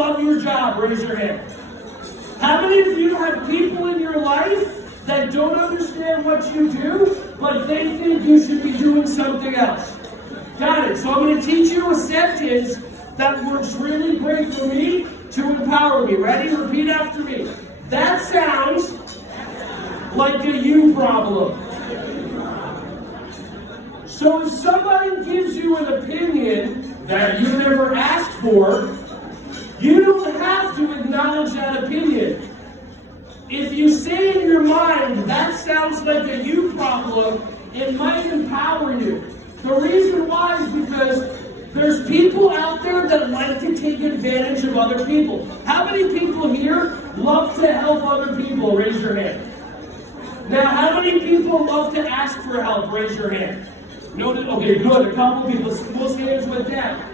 love your job? Raise your hand. How many of you have people in your life that don't understand what you do, but they think you should be doing something else? Got it. So I'm going to teach you a sentence that works really great for me to empower me. Ready? Repeat after me. That sounds like a you problem. So if somebody gives you an opinion that you never asked for, you don't have to acknowledge that opinion. If you say in your mind, that sounds like a you problem, it might empower you. The reason why is because there's people out there that like to take advantage of other people. How many people here love to help other people? Raise your hand. Now, how many people love to ask for help? Raise your hand. No, okay, good. A couple of people. Most hands went down.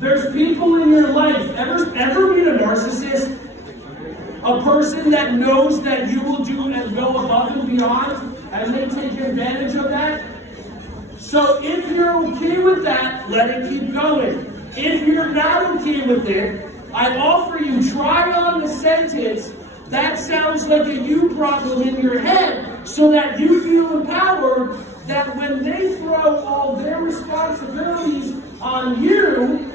There's people in your life. Ever meet a narcissist? A person that knows that you will do and go above and beyond, and they take advantage of that? So if you're okay with that, let it keep going. If you're not okay with it, I offer you, try on the sentence, that sounds like a you problem in your head, so that you feel empowered that when they throw all their responsibilities on you,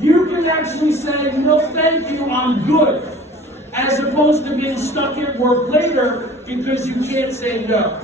you can actually say, no thank you, I'm good. As opposed to being stuck at work later because you can't say no.